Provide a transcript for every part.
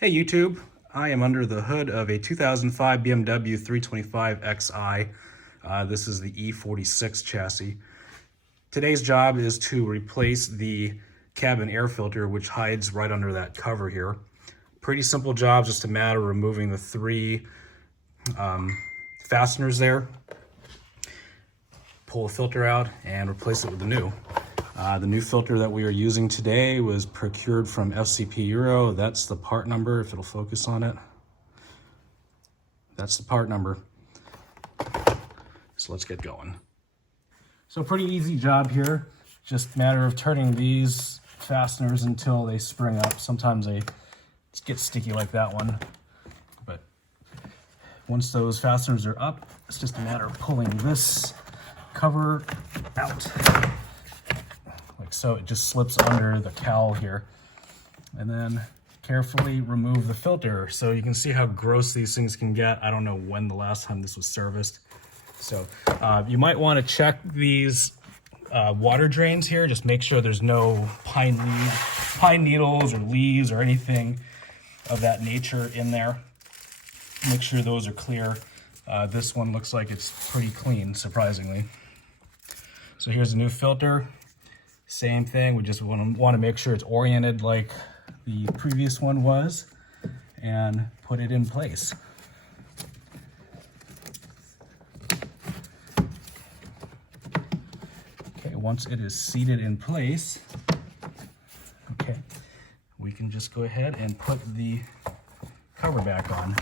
Hey YouTube, I am under the hood of a 2005 BMW 325 Xi. This is the E46 chassis. Today's job is to replace the cabin air filter, which hides right under that cover here. Pretty simple job, just a matter of removing the three fasteners there. Pull the filter out and replace it with the new. The new filter that we are using today was procured from FCP Euro. That's the part number, if it'll focus on it. That's the part number. So let's get going. So pretty easy job here. Just a matter of turning these fasteners until they spring up. Sometimes they get sticky like that one. But once those fasteners are up, it's just a matter of pulling this cover out. Like so, it just slips under the cowl here. And then carefully remove the filter. So you can see how gross these things can get. I don't know when the last time this was serviced. So you might want to check these water drains here. Just make sure there's no pine needles or leaves or anything of that nature in there. Make sure those are clear. This one looks like it's pretty clean, surprisingly. So here's the new filter. Same thing, we just want to make sure it's oriented like the previous one was and put it in place. Okay, once it is seated in place, okay, we can just go ahead and put the cover back on.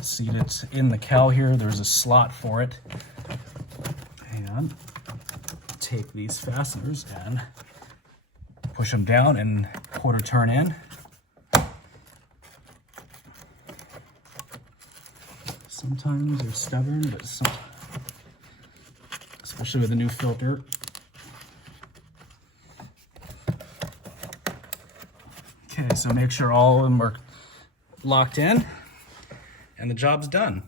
Seat it in the cowl here, there's a slot for it. And take these fasteners and push them down and quarter turn in. Sometimes they're stubborn, but especially with the new filter. Okay, so make sure all of them are locked in and the job's done.